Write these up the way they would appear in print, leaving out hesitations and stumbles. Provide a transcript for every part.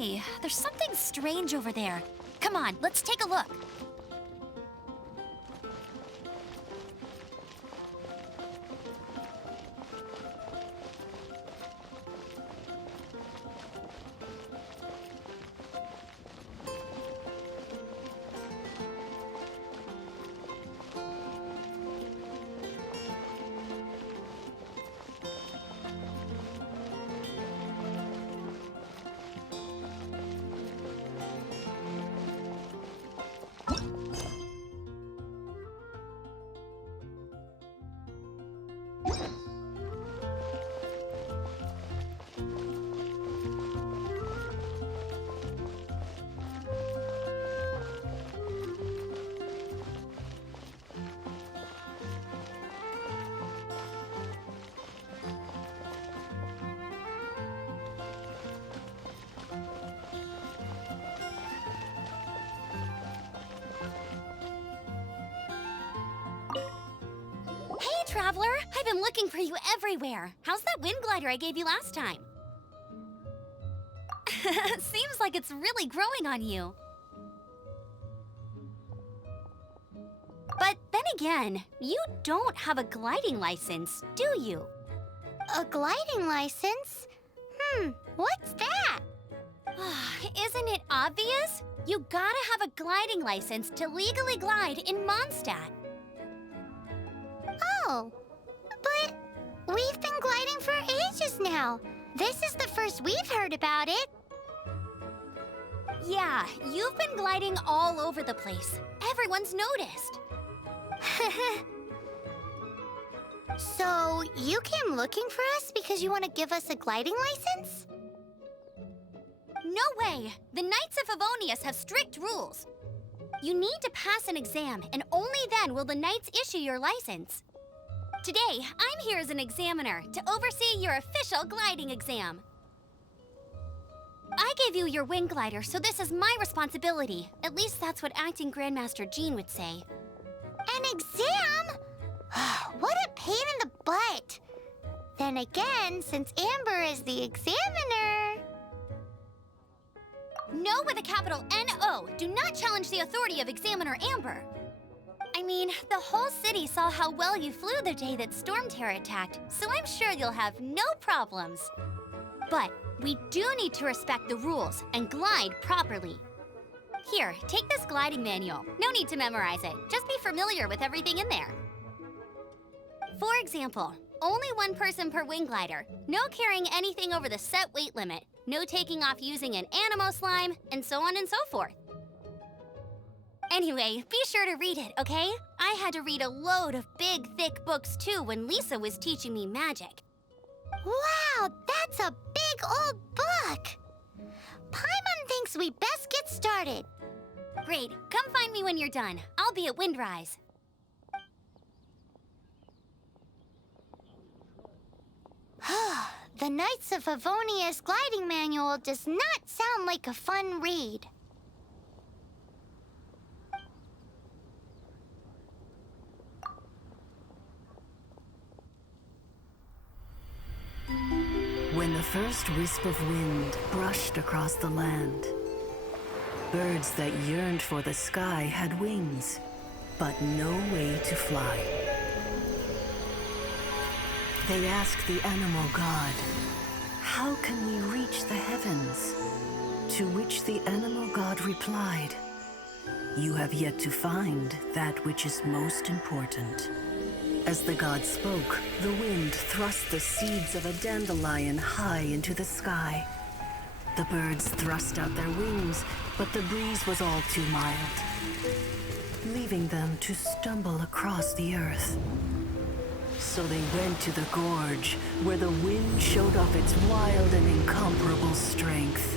Hey, there's something strange over there. Come on, let's take a look. Hey, Traveler! I've been looking for you everywhere. How's that wind glider I gave you last time? Seems like it's really growing on you. But then again, you don't have a gliding license, do you? A gliding license? What's that? Isn't it obvious? You gotta have a gliding license to legally glide in Mondstadt. Oh, but we've been gliding for ages now. This is the first we've heard about it. Yeah, you've been gliding all over the place. Everyone's noticed. So, you came looking for us because you want to give us a gliding license? No way! The Knights of Favonius have strict rules. You need to pass an exam, and only then will the Knights issue your license. Today, I'm here as an examiner to oversee your official gliding exam. I gave you your wing glider, so this is my responsibility. At least that's what Acting Grandmaster Jean would say. An exam? What a pain in the butt. Then again, since Amber is the examiner... No with a capital N-O. Do not challenge the authority of Examiner Amber. I mean, the whole city saw how well you flew the day that Storm Terror attacked, so I'm sure you'll have no problems. But we do need to respect the rules and glide properly. Here, take this gliding manual. No need to memorize it. Just be familiar with everything in there. For example, only one person per wing glider, no carrying anything over the set weight limit, no taking off using an Anemo slime, and so on and so forth. Anyway, be sure to read it, okay? I had to read a load of big, thick books too when Lisa was teaching me magic. Wow, that's a big old book! Paimon thinks we best get started. Great, come find me when you're done. I'll be at Windrise. The Knights of Favonius gliding manual does not sound like a fun read. When the first wisp of wind brushed across the land, birds that yearned for the sky had wings, but no way to fly. They asked the Anemo god, "How can we reach the heavens?" To which the Anemo god replied, "You have yet to find that which is most important." As the god spoke, the wind thrust the seeds of a dandelion high into the sky. The birds thrust out their wings, but the breeze was all too mild, leaving them to stumble across the earth. So they went to the gorge, where the wind showed off its wild and incomparable strength.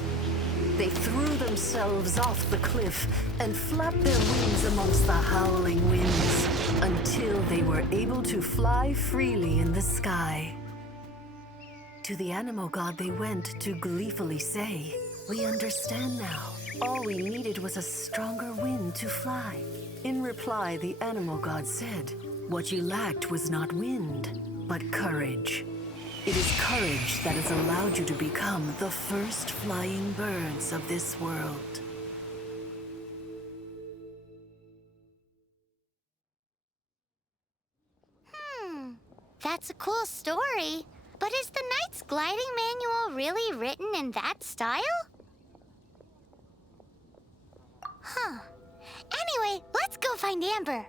They threw themselves off the cliff and flapped their wings amongst the howling winds until they were able to fly freely in the sky. To the Anemo god they went to gleefully say, "We understand now. All we needed was a stronger wind to fly." In reply, the Anemo god said, "What you lacked was not wind, but courage. It is courage that has allowed you to become the first flying birds of this world. That's a cool story. But is the Knight's gliding manual really written in that style? Huh. Anyway, let's go find Amber.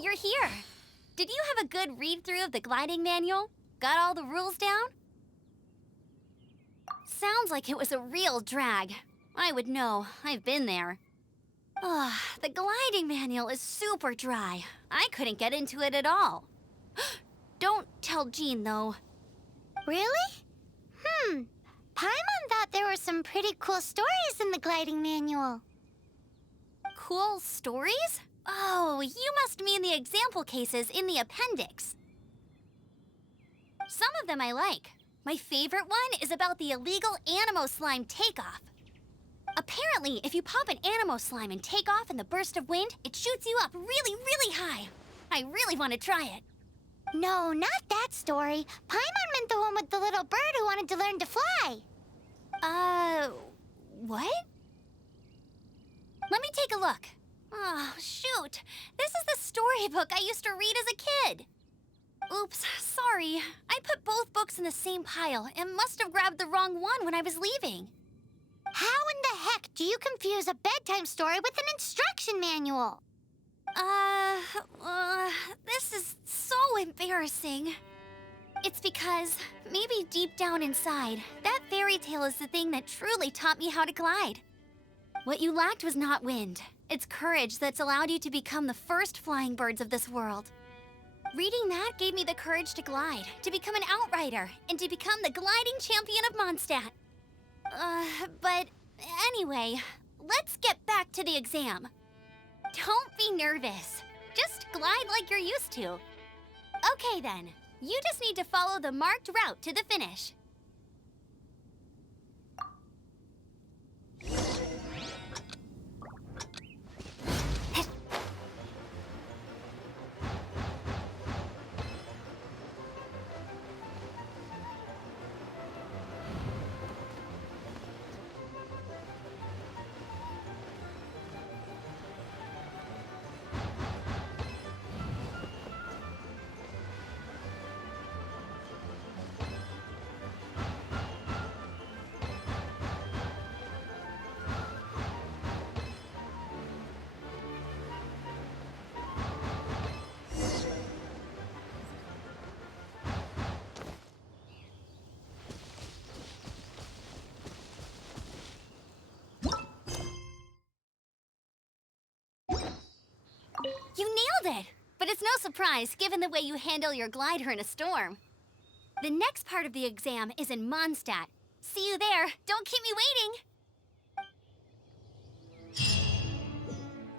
You're here. Did you have a good read-through of the gliding manual? Got all the rules down? Sounds like it was a real drag. I would know. I've been there. Ugh, the gliding manual is super dry. I couldn't get into it at all. Don't tell Jean, though. Really? Paimon thought there were some pretty cool stories in the gliding manual. Cool stories? Oh, you must mean the example cases in the appendix. Some of them I like. My favorite one is about the illegal Anemo slime takeoff. Apparently, if you pop an Anemo slime and take off in the burst of wind, it shoots you up really, really high. I really want to try it. No, not that story. Paimon meant the one with the little bird who wanted to learn to fly. What? Let me take a look. Oh, shoot. This is the storybook I used to read as a kid. Oops, sorry. I put both books in the same pile and must have grabbed the wrong one when I was leaving. How in the heck do you confuse a bedtime story with an instruction manual? This is so embarrassing. It's because, maybe deep down inside, that fairy tale is the thing that truly taught me how to glide. What you lacked was not wind. It's courage that's allowed you to become the first flying birds of this world. Reading that gave me the courage to glide, to become an outrider, and to become the gliding champion of Mondstadt. But anyway, let's get back to the exam. Don't be nervous. Just glide like you're used to. Okay then, you just need to follow the marked route to the finish. nailed it! But it's no surprise, given the way you handle your glider in a storm. The next part of the exam is in Mondstadt. See you there. Don't keep me waiting.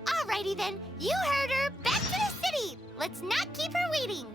Alrighty then, you heard her. Back to the city. Let's not keep her waiting.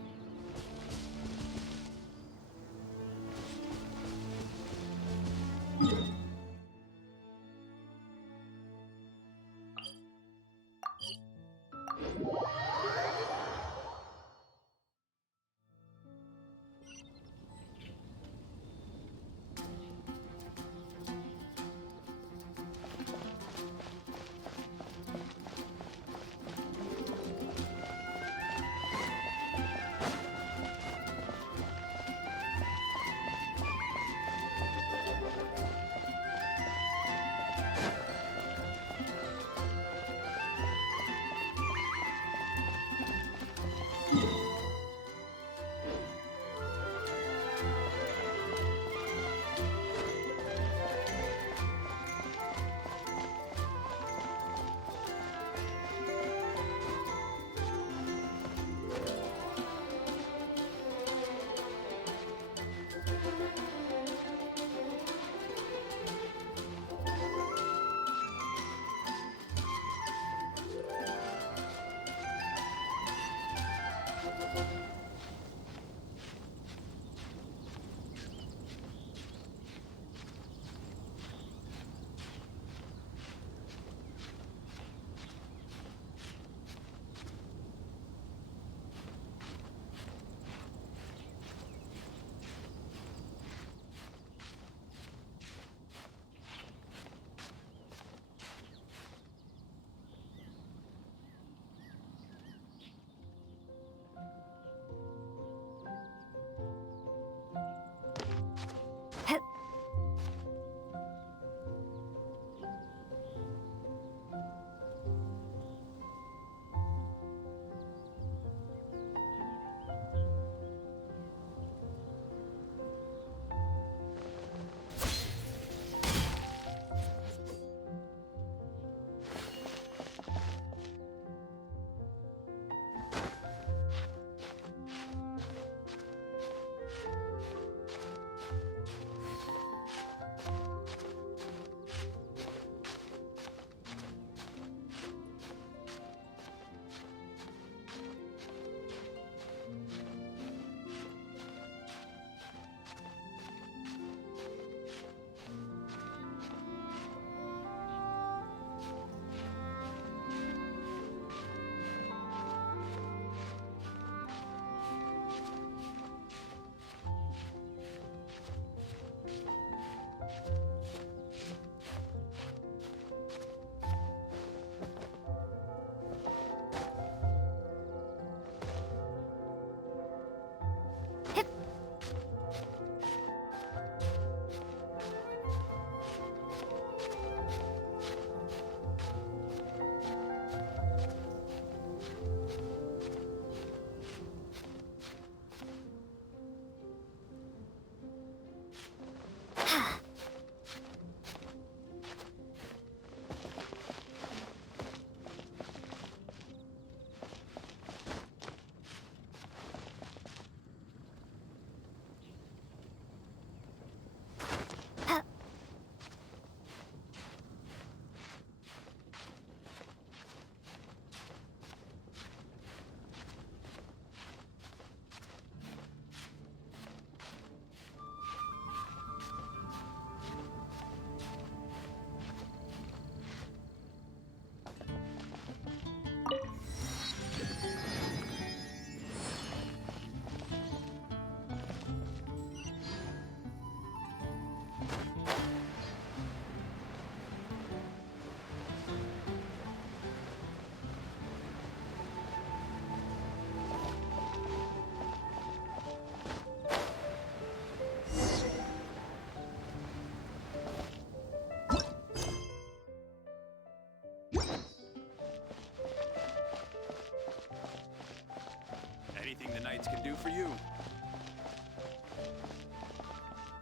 Anything the knights can do for you.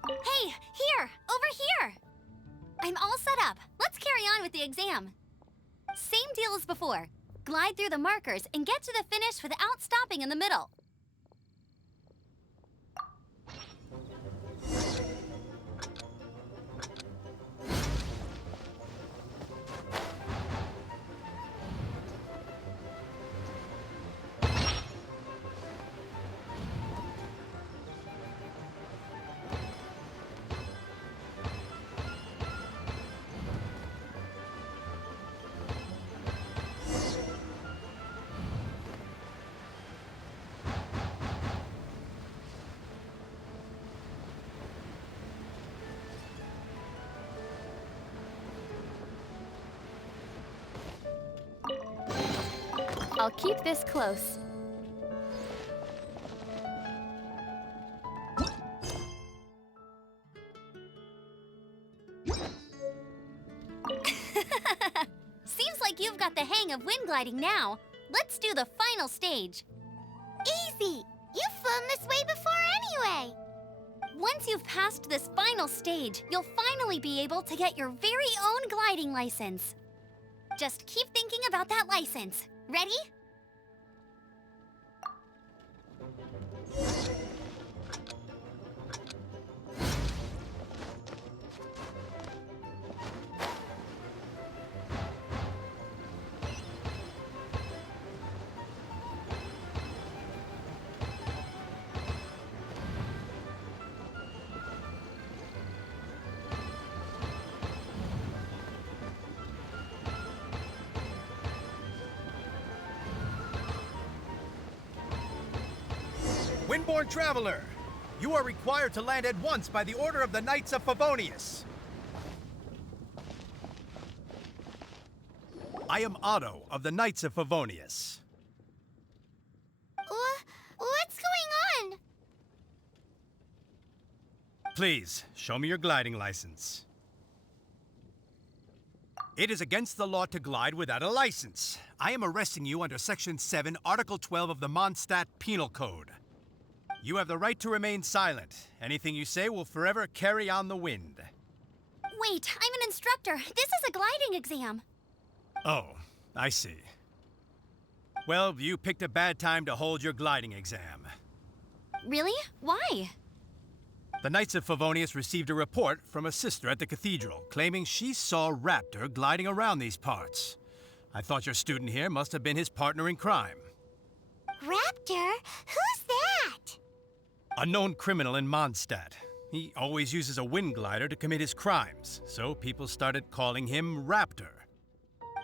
Hey, here! Over here! I'm all set up. Let's carry on with the exam. Same deal as before. Glide through the markers and get to the finish without stopping in the middle. I'll keep this close. Seems like you've got the hang of wind gliding now. Let's do the final stage. Easy! You've flown this way before anyway! Once you've passed this final stage, you'll finally be able to get your very own gliding license. Just keep thinking about that license. Ready? Windborne Traveler, you are required to land at once by the order of the Knights of Favonius. I am Otto of the Knights of Favonius. What's going on? Please, show me your gliding license. It is against the law to glide without a license. I am arresting you under Section 7, Article 12 of the Mondstadt Penal Code. You have the right to remain silent. Anything you say will forever carry on the wind. Wait, I'm an instructor. This is a gliding exam. Oh, I see. Well, you picked a bad time to hold your gliding exam. Really? Why? The Knights of Favonius received a report from a sister at the cathedral claiming she saw Raptor gliding around these parts. I thought your student here must have been his partner in crime. Raptor? Who's that? A known criminal in Mondstadt. He always uses a wind glider to commit his crimes, so people started calling him Raptor.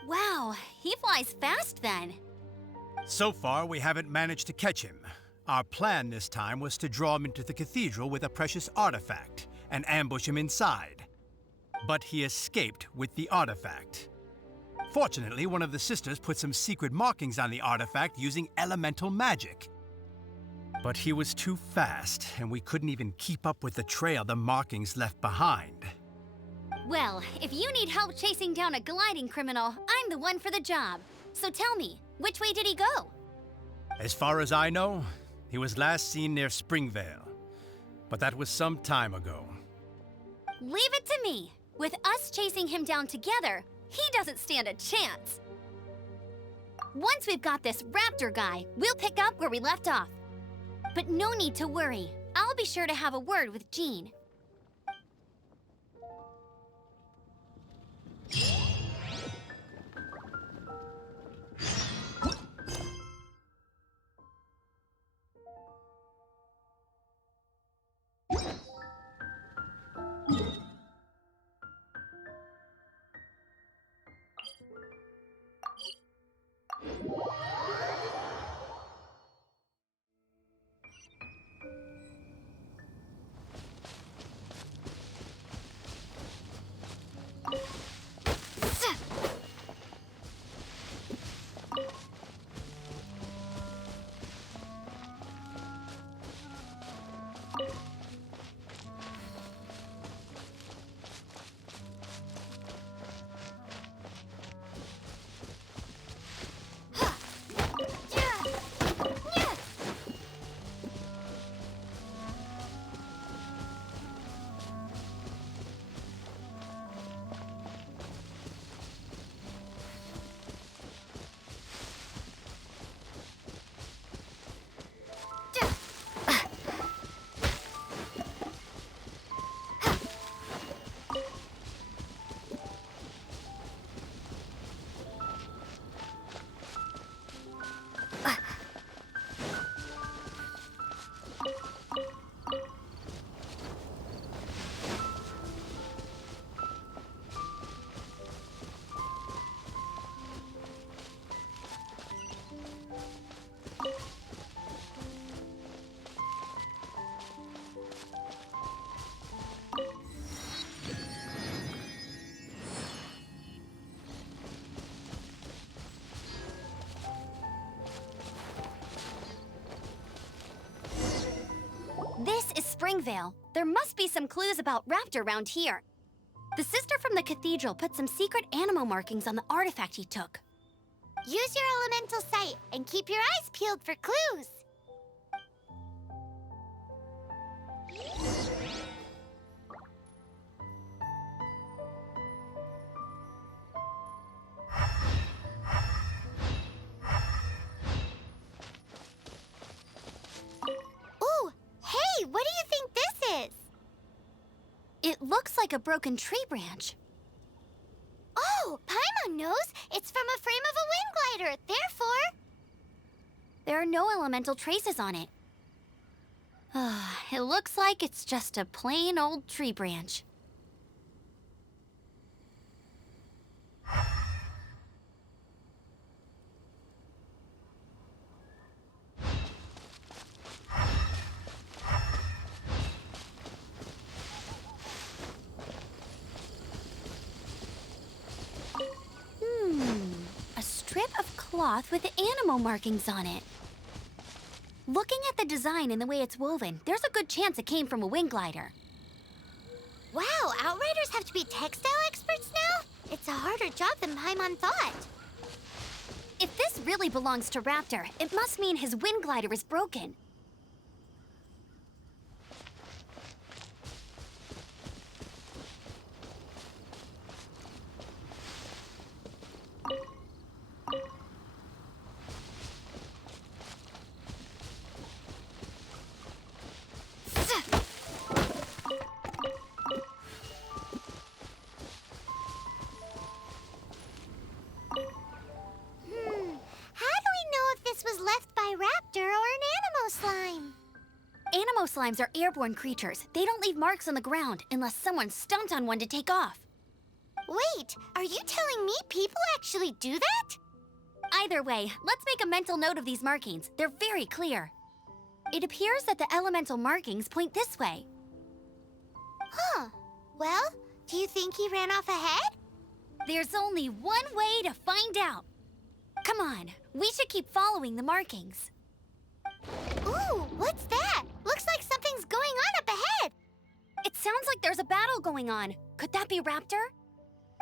Wow, he flies fast then. So far, we haven't managed to catch him. Our plan this time was to draw him into the cathedral with a precious artifact and ambush him inside. But he escaped with the artifact. Fortunately, one of the sisters put some secret markings on the artifact using elemental magic. But he was too fast, and we couldn't even keep up with the trail the markings left behind. Well, if you need help chasing down a gliding criminal, I'm the one for the job. So tell me, which way did he go? As far as I know, he was last seen near Springvale. But that was some time ago. Leave it to me. With us chasing him down together, he doesn't stand a chance. Once we've got this Raptor guy, we'll pick up where we left off. But no need to worry. I'll be sure to have a word with Jean. Vale. There must be some clues about Raptor around here. The sister from the cathedral put some secret Anemo markings on the artifact he took. Use your elemental sight and keep your eyes peeled for clues. Ooh, hey, what do you think this is? It looks like a broken tree branch. Oh, Paimon knows. It's from a frame of a wind glider, therefore... There are no elemental traces on it. It looks like it's just a plain old tree branch. A strip of cloth with Anemo markings on it. Looking at the design and the way it's woven, there's a good chance it came from a wind glider. Wow, Outriders have to be textile experts now? It's a harder job than Paimon thought. If this really belongs to Raptor, it must mean his wind glider is broken. Anemo slimes are airborne creatures. They don't leave marks on the ground unless someone stomped on one to take off. Wait, are you telling me people actually do that? Either way, let's make a mental note of these markings. They're very clear. It appears that the elemental markings point this way. Huh. Well, do you think he ran off ahead? There's only one way to find out. Come on, we should keep following the markings. Ooh, what's that? Looks like something's going on up ahead. It sounds like there's a battle going on. Could that be Raptor?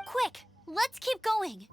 Quick, let's keep going.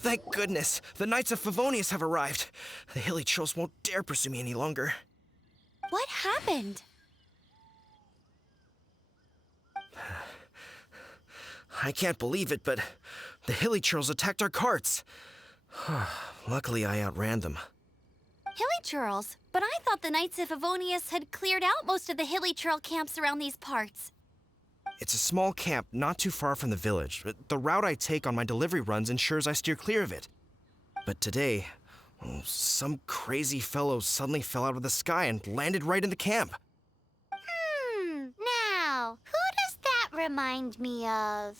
Thank goodness, the Knights of Favonius have arrived. The hilly trolls won't dare pursue me any longer. What happened? I can't believe it, but the hilly trolls attacked our carts. Luckily, I outran them. Hilly churls? But I thought the Knights of Favonius had cleared out most of the hilly churl camps around these parts. It's a small camp not too far from the village. The route I take on my delivery runs ensures I steer clear of it. But today, some crazy fellow suddenly fell out of the sky and landed right in the camp. Now, who does that remind me of?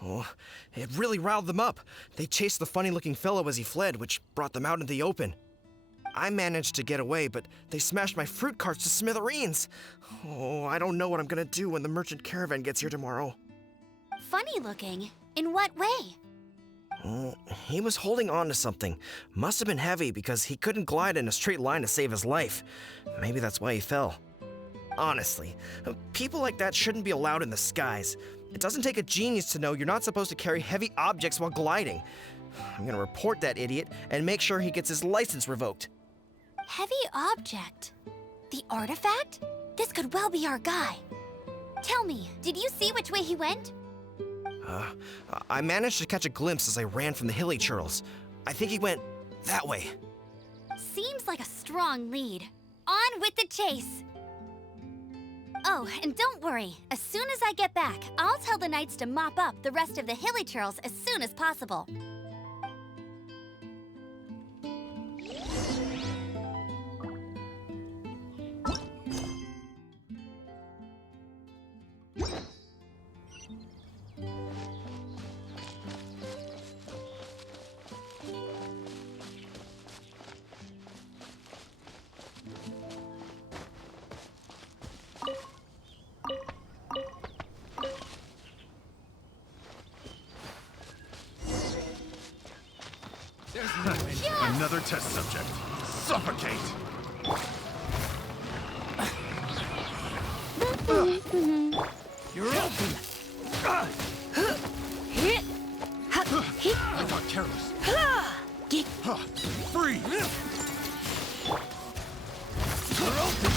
Oh, it really riled them up. They chased the funny-looking fellow as he fled, which brought them out into the open. I managed to get away, but they smashed my fruit carts to smithereens. Oh, I don't know what I'm gonna do when the merchant caravan gets here tomorrow. Funny looking? In what way? Oh, he was holding on to something. Must have been heavy because he couldn't glide in a straight line to save his life. Maybe that's why he fell. Honestly, people like that shouldn't be allowed in the skies. It doesn't take a genius to know you're not supposed to carry heavy objects while gliding. I'm gonna report that idiot and make sure he gets his license revoked. Heavy object? The artifact? This could well be our guy. Tell me, did you see which way he went? I managed to catch a glimpse as I ran from the hilly churls. I think he went that way. Seems like a strong lead. On with the chase! Oh, and don't worry. As soon as I get back, I'll tell the knights to mop up the rest of the hilly churls as soon as possible. Another test subject. Suffocate! You're open! I got careless. Freeze! You're open!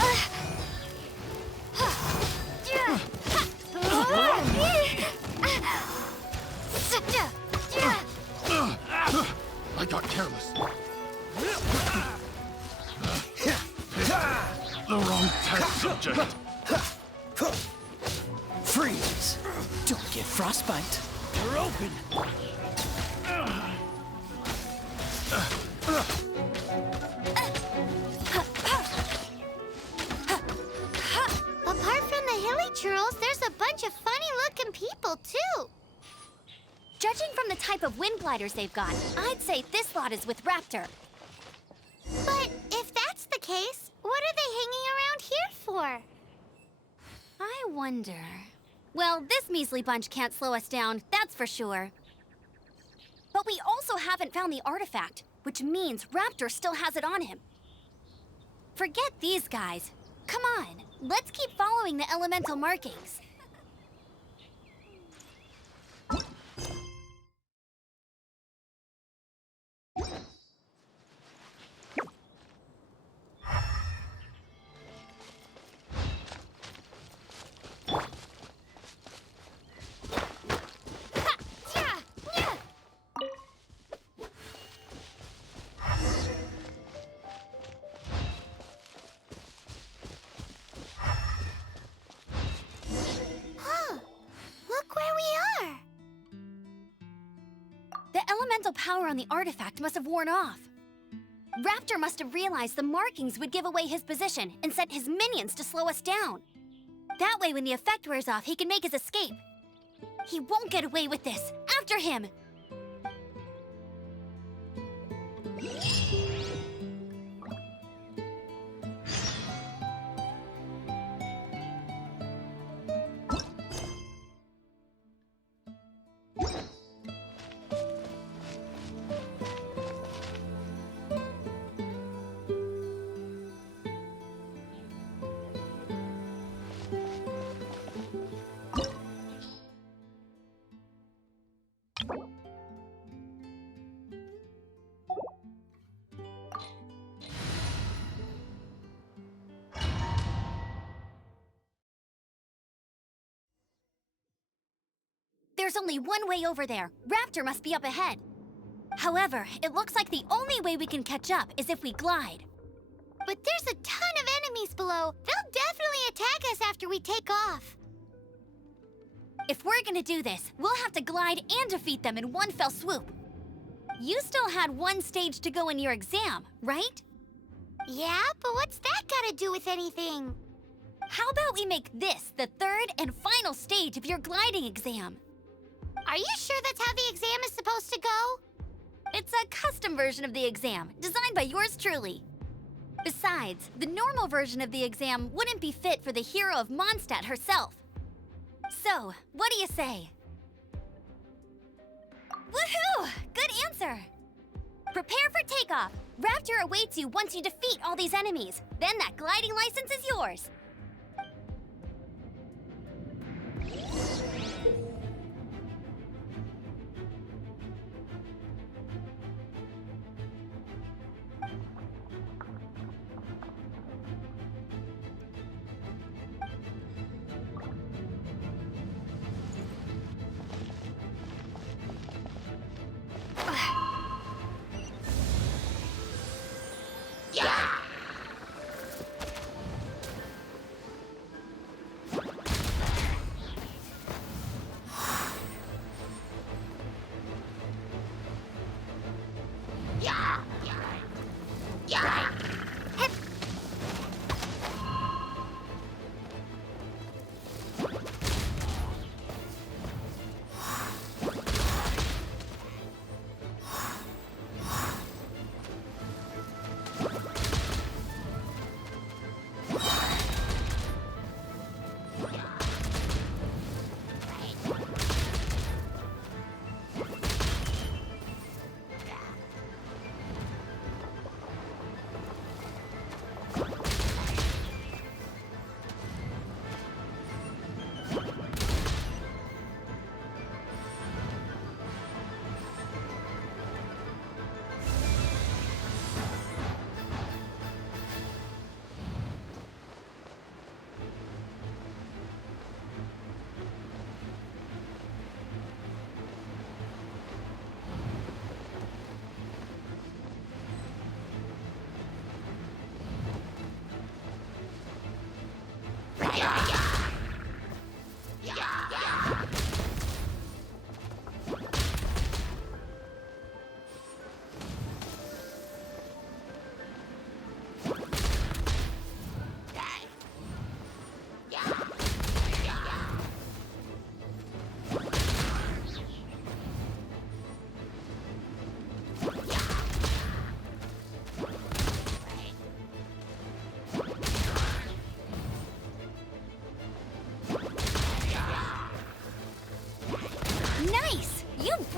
I got careless. The wrong test subject. Freeze! Don't get frostbite. You're open. Apart from the hilly churls, there's a bunch of funny-looking people, too. Judging from the type of wind gliders they've got, I'd say this lot is with Raptor. But if that's the case, what are they hanging around here for? I wonder... Well, this measly bunch can't slow us down, that's for sure. But we also haven't found the artifact, which means Raptor still has it on him. Forget these guys. Come on, let's keep following the elemental markings. Elemental power on the artifact must have worn off. Raptor must have realized the markings would give away his position and sent his minions to slow us down. That way, when the effect wears off, he can make his escape. He won't get away with this. After him! There's only one way over there. Raptor must be up ahead. However, it looks like the only way we can catch up is if we glide. But there's a ton of enemies below. They'll definitely attack us after we take off. If we're gonna do this, we'll have to glide and defeat them in one fell swoop. You still had one stage to go in your exam, right? Yeah, but what's that gotta do with anything? How about we make this the third and final stage of your gliding exam? Are you sure that's how the exam is supposed to go? It's a custom version of the exam, designed by yours truly. Besides, the normal version of the exam wouldn't be fit for the hero of Mondstadt herself. So, what do you say? Woohoo! Good answer! Prepare for takeoff. Raptor awaits you once you defeat all these enemies. Then that gliding license is yours.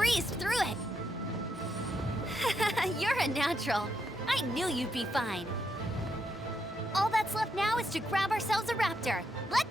breezed through it. You're a natural. I knew you'd be fine. All that's left now is to grab ourselves a raptor. Let's...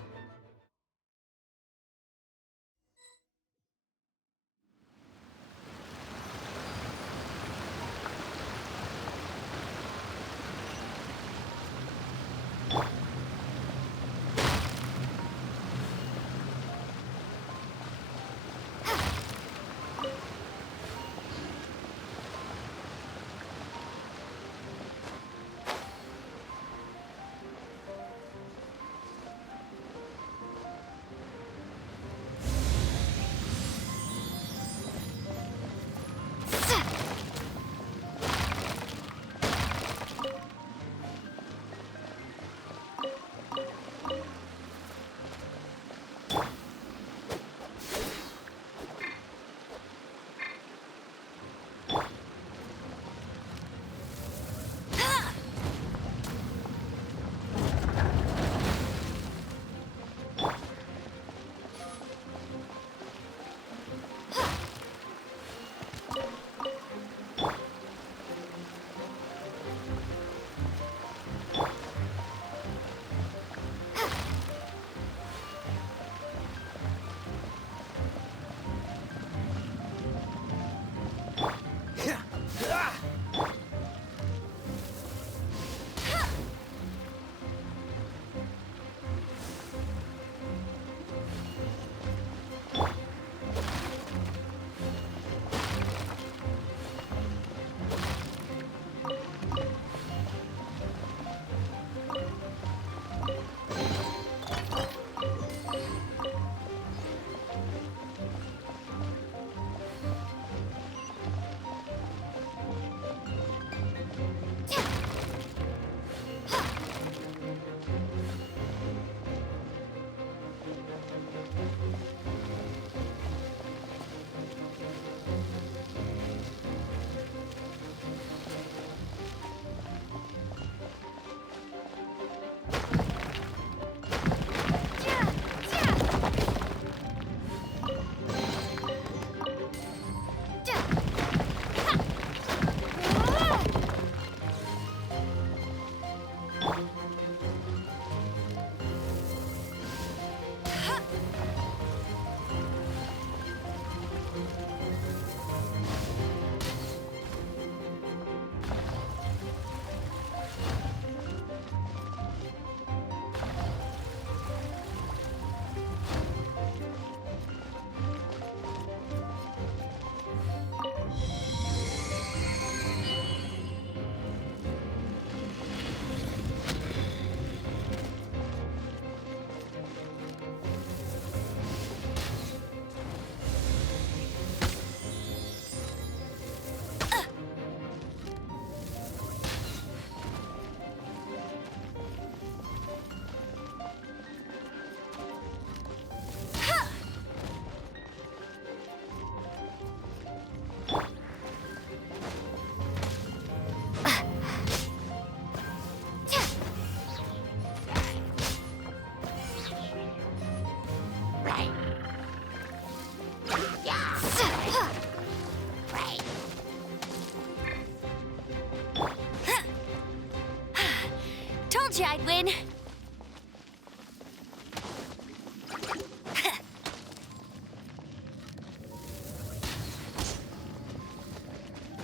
Told you I'd win.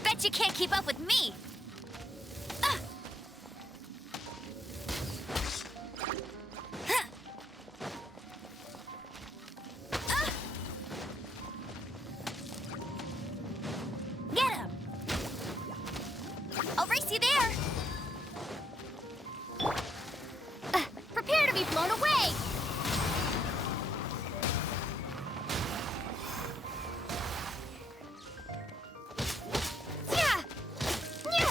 Bet you can't keep up with me. Get him. I'll race you there. Prepare to be blown away! Yeah! Yeah!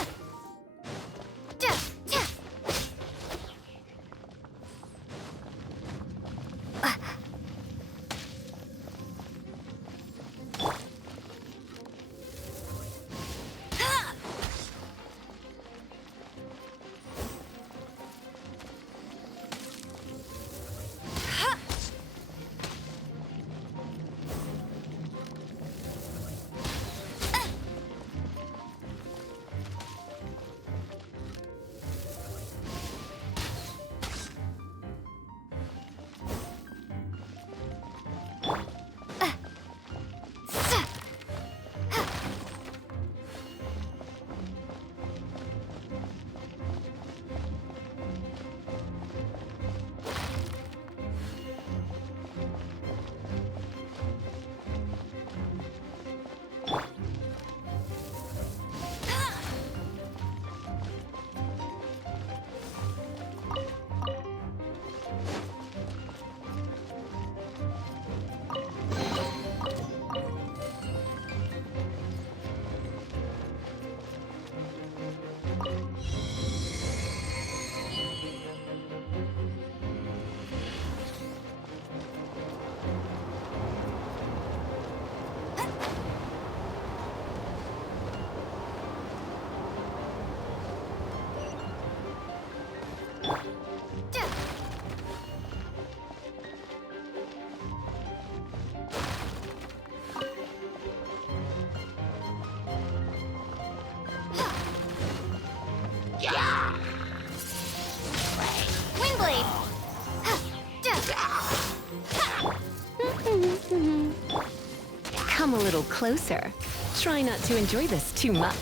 closer. Try not to enjoy this too much.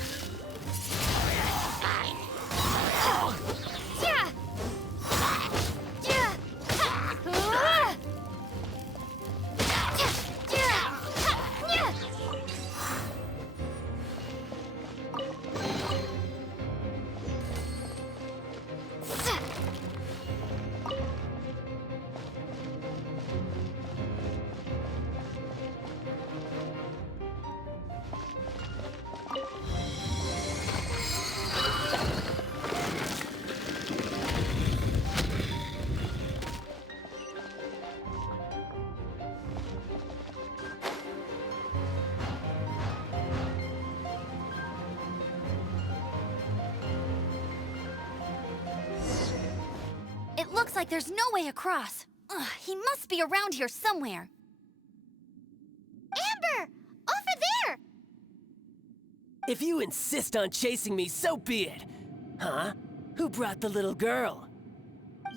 It looks like there's no way across. Ugh, he must be around here somewhere. Amber! Over there! If you insist on chasing me, so be it. Huh? Who brought the little girl?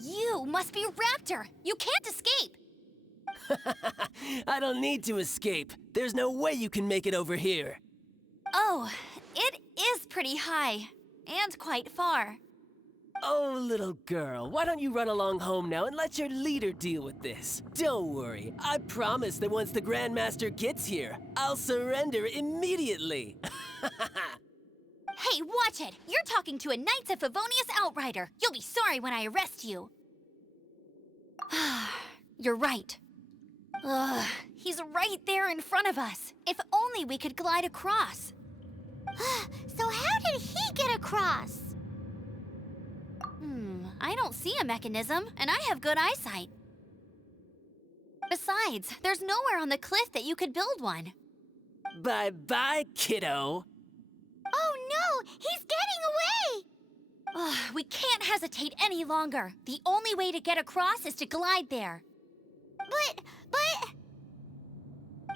You must be Raptor. You can't escape. I don't need to escape. There's no way you can make it over here. Oh, it is pretty high. And quite far. Oh, little girl, why don't you run along home now and let your leader deal with this? Don't worry, I promise that once the Grandmaster gets here, I'll surrender immediately. Hey, watch it! You're talking to a Knights of Favonius Outrider. You'll be sorry when I arrest you. You're right. Ugh, he's right there in front of us. If only we could glide across. So how did he get across? I don't see a mechanism, and I have good eyesight. Besides, there's nowhere on the cliff that you could build one. Bye-bye, kiddo. Oh no! He's getting away! We can't hesitate any longer. The only way to get across is to glide there. But...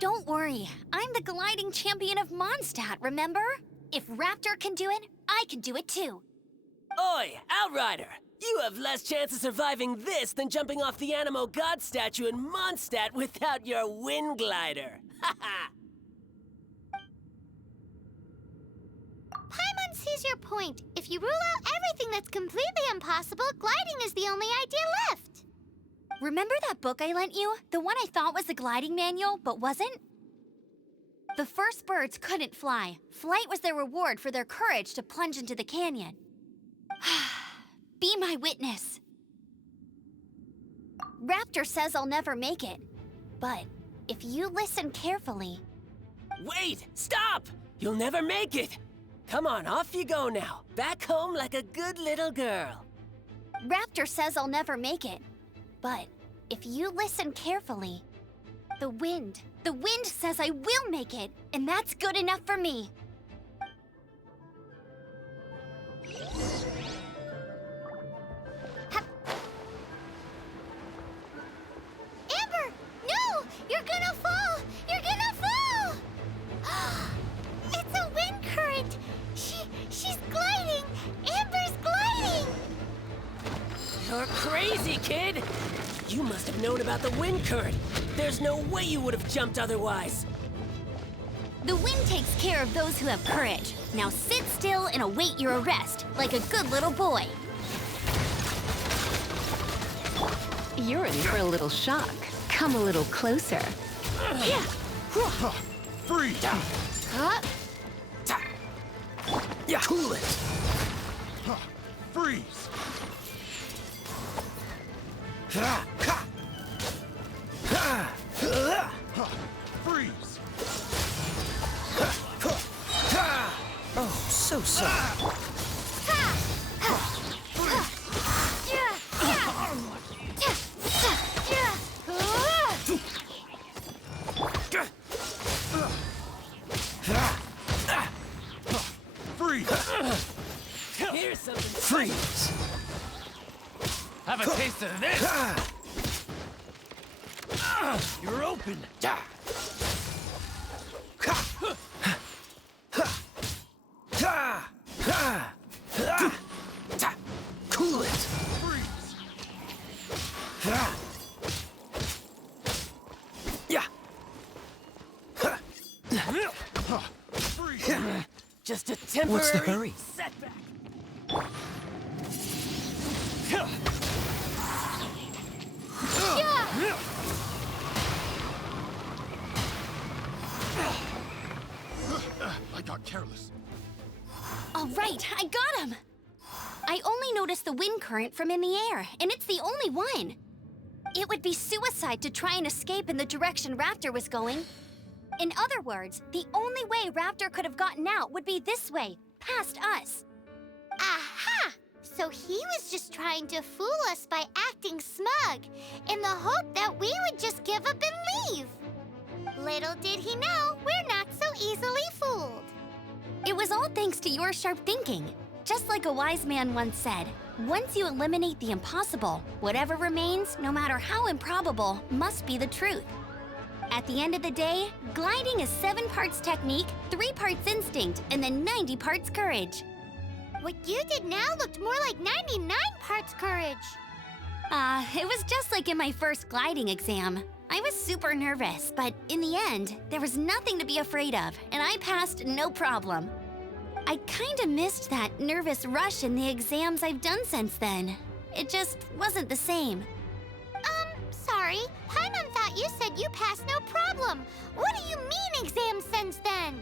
Don't worry, I'm the gliding champion of Mondstadt, remember? If Raptor can do it, I can do it too. Oi, Outrider! You have less chance of surviving this than jumping off the Anemo God statue in Mondstadt without your wind glider. Haha! Paimon sees your point. If you rule out everything that's completely impossible, gliding is the only idea left. Remember that book I lent you? The one I thought was the gliding manual, but wasn't? The first birds couldn't fly. Flight was their reward for their courage to plunge into the canyon. Be my witness. Raptor says I'll never make it. But if you listen carefully... Wait! Stop! You'll never make it! Come on, off you go now. Back home like a good little girl. Raptor says I'll never make it. But if you listen carefully... The wind says I will make it, and that's good enough for me. Amber! No! You're gonna fall! You're gonna fall! It's a wind current! She's gliding! Amber's gliding! You're crazy, kid! You must have known about the wind current. There's no way you would have jumped otherwise. The wind takes care of those who have courage. Now sit still and await your arrest, like a good little boy. You're in for a little shock. Come a little closer. Freeze! Yeah. Cool it! Freeze! Freeze! Oh, so sorry. Freeze! Here's something. Freeze! Have a taste of this! You're open! Cool it! Freeze! Yeah! Freeze! Just a temporary What's the hurry? setback. I got careless. All right, I got him! I only noticed the wind current from in the air, and it's the only one. It would be suicide to try and escape in the direction Raptor was going. In other words, the only way Raptor could have gotten out would be this way, past us. Aha! So he was just trying to fool us by acting smug, in the hope that we would just give up and leave. Little did he know, we're not so easily fooled. It was all thanks to your sharp thinking. Just like a wise man once said, once you eliminate the impossible, whatever remains, no matter how improbable, must be the truth. At the end of the day, gliding is 7 parts technique, 3 parts instinct, and then 90 parts courage. What you did now looked more like 99 parts courage. It was just like in my first gliding exam. I was super nervous, but in the end, there was nothing to be afraid of, and I passed no problem. I kinda missed that nervous rush in the exams I've done since then. It just wasn't the same. Sorry. Paimon thought you said you passed no problem. What do you mean exams since then?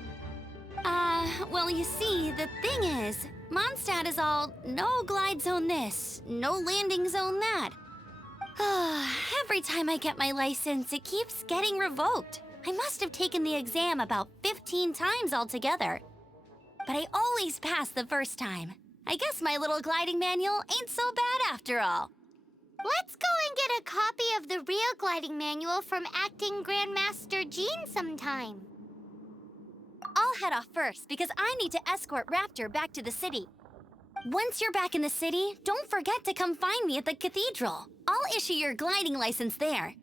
Well, you see, the thing is, Mondstadt is all no glide zone this, no landing zone that. Every time I get my license, it keeps getting revoked. I must have taken the exam about 15 times altogether. But I always pass the first time. I guess my little gliding manual ain't so bad after all. Let's go and get a copy of the real gliding manual from acting Grandmaster Jean sometime. I'll head off first because I need to escort Raptor back to the city. Once you're back in the city, don't forget to come find me at the cathedral. I'll issue your gliding license there.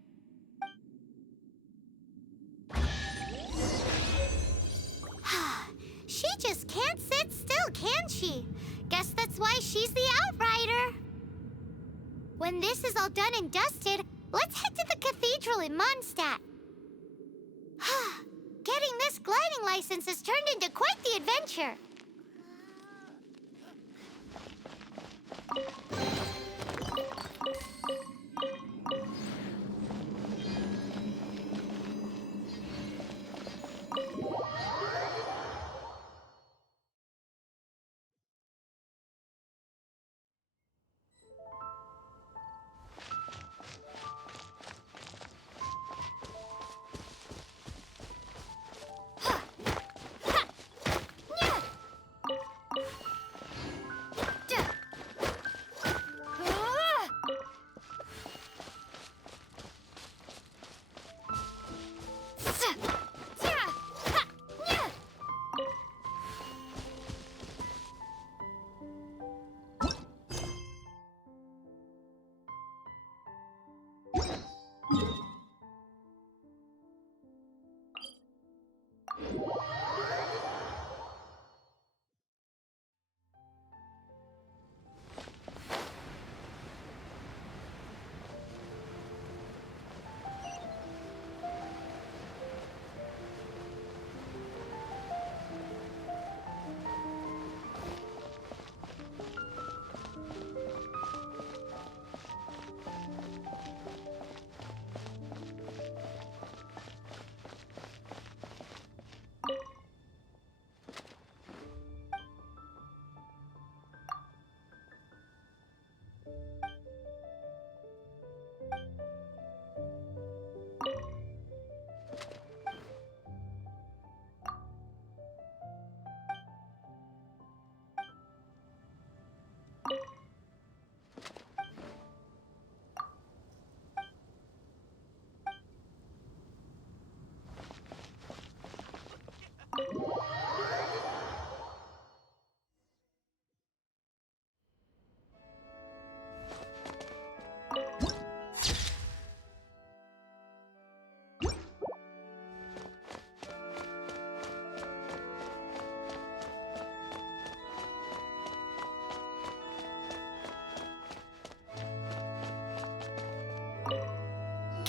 She just can't sit still, can she? Guess that's why she's the Outrider. When this is all done and dusted, let's head to the cathedral in Mondstadt. Getting this gliding license has turned into quite the adventure.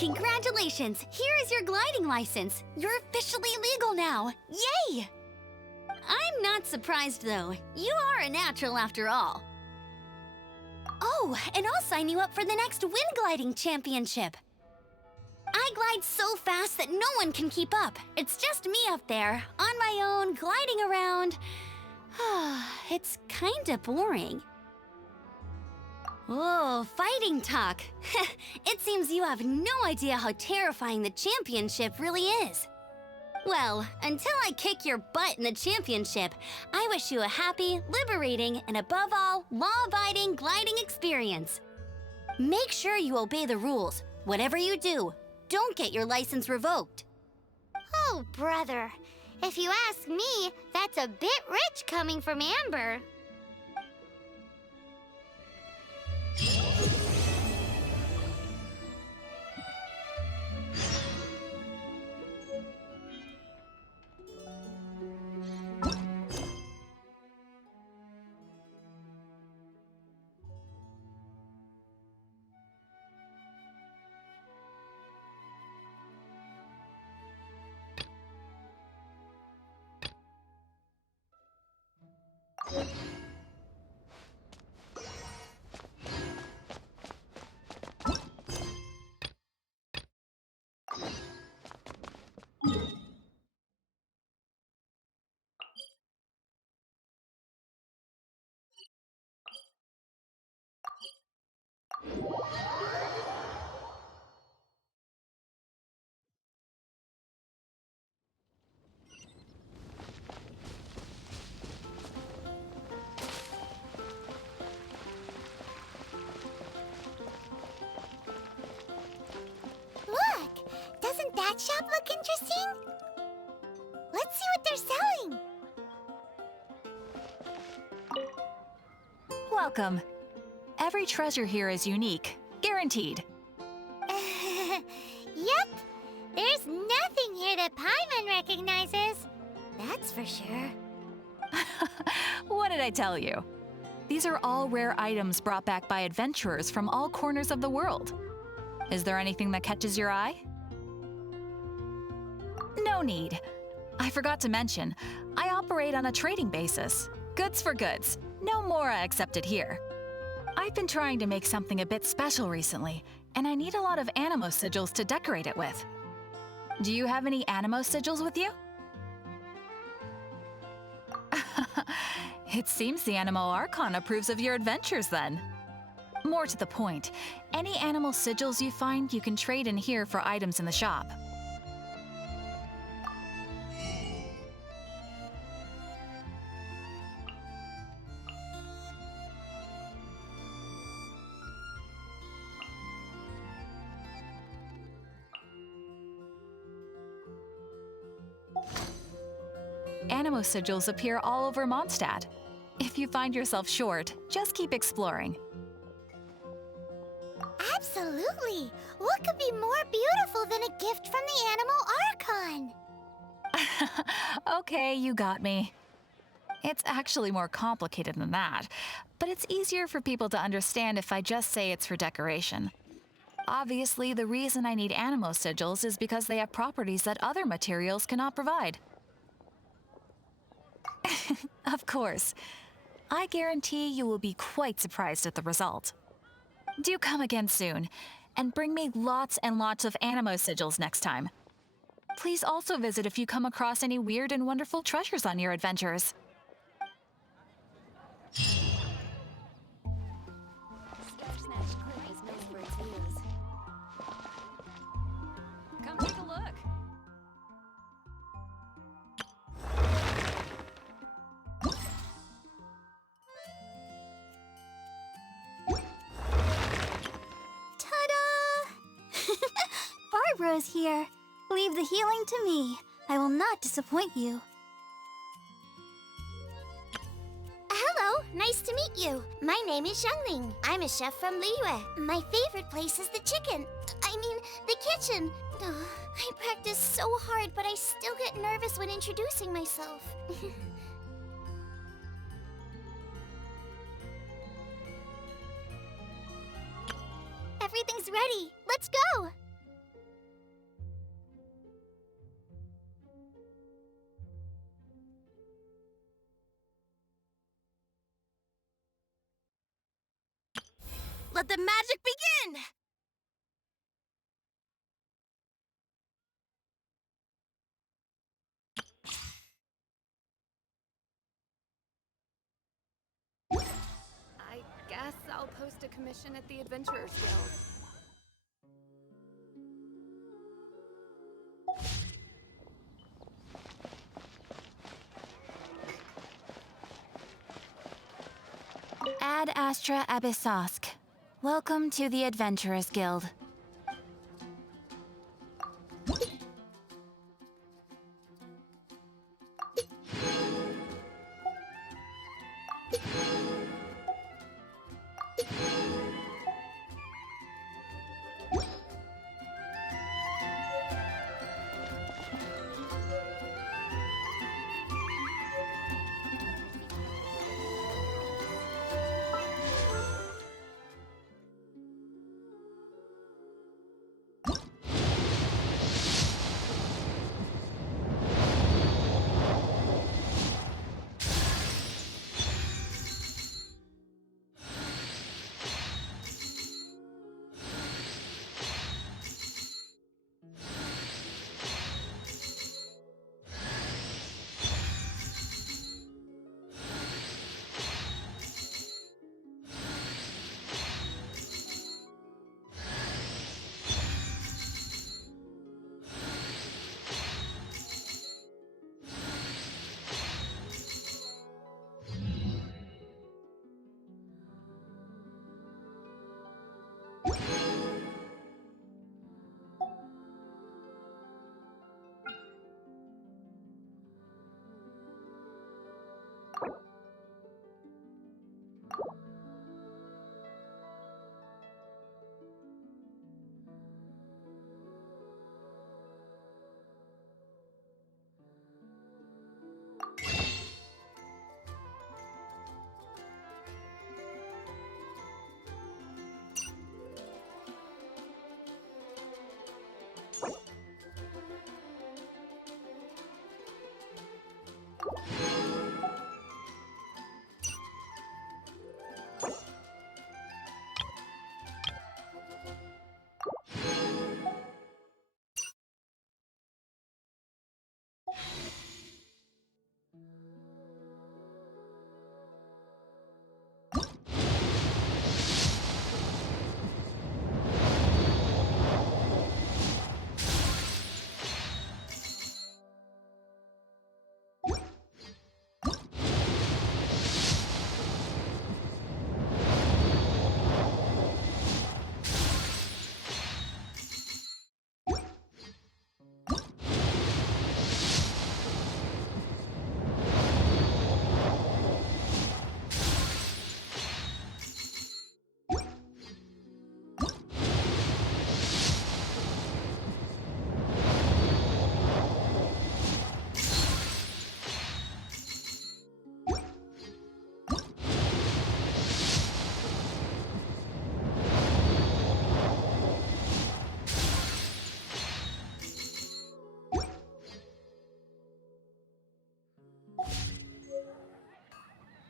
Congratulations! Here is your gliding license. You're officially legal now. Yay! I'm not surprised, though. You are a natural after all. Oh, and I'll sign you up for the next wind gliding championship. I glide so fast that no one can keep up. It's just me up there, on my own, gliding around. It's kinda boring. Oh, fighting talk. It seems you have no idea how terrifying the championship really is. Well, until I kick your butt in the championship, I wish you a happy, liberating, and above all, law-abiding gliding experience. Make sure you obey the rules. Whatever you do, don't get your license revoked. Oh, brother. If you ask me, that's a bit rich coming from Amber. Look! Doesn't that shop look interesting? Let's see what they're selling. Welcome. Every treasure here is unique, guaranteed. Yep. There's nothing here that Paimon recognizes. That's for sure. What did I tell you? These are all rare items brought back by adventurers from all corners of the world. Is there anything that catches your eye? No need. I forgot to mention, I operate on a trading basis. Goods for goods. No Mora accepted here. I've been trying to make something a bit special recently, and I need a lot of Anemo sigils to decorate it with. Do you have any Anemo sigils with you? It seems the Anemo Archon approves of your adventures then. More to the point, any animal sigils you find you can trade in here for items in the shop. Anemo sigils appear all over Mondstadt. If you find yourself short, just keep exploring. Absolutely! What could be more beautiful than a gift from the Anemo Archon? Okay, you got me. It's actually more complicated than that, but it's easier for people to understand if I just say it's for decoration. Obviously, the reason I need Anemo sigils is because they have properties that other materials cannot provide. Of course. I guarantee you will be quite surprised at the result. Do come again soon, and bring me lots and lots of Anemo sigils next time. Please also visit if you come across any weird and wonderful treasures on your adventures. Come take a look. Barbara's here. Leave the healing to me. I will not disappoint you. Hello, nice to meet you. My name is Xiangling. I'm a chef from Liyue. My favorite place is the the kitchen. I practice so hard, but I still get nervous when introducing myself. Everything's ready. Let's go! Let the magic begin! I guess I'll post a commission at the Adventurers Guild. Ad Astra Abyssosk. Welcome to the Adventurers Guild.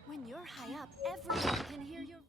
When you're high up, everyone can hear your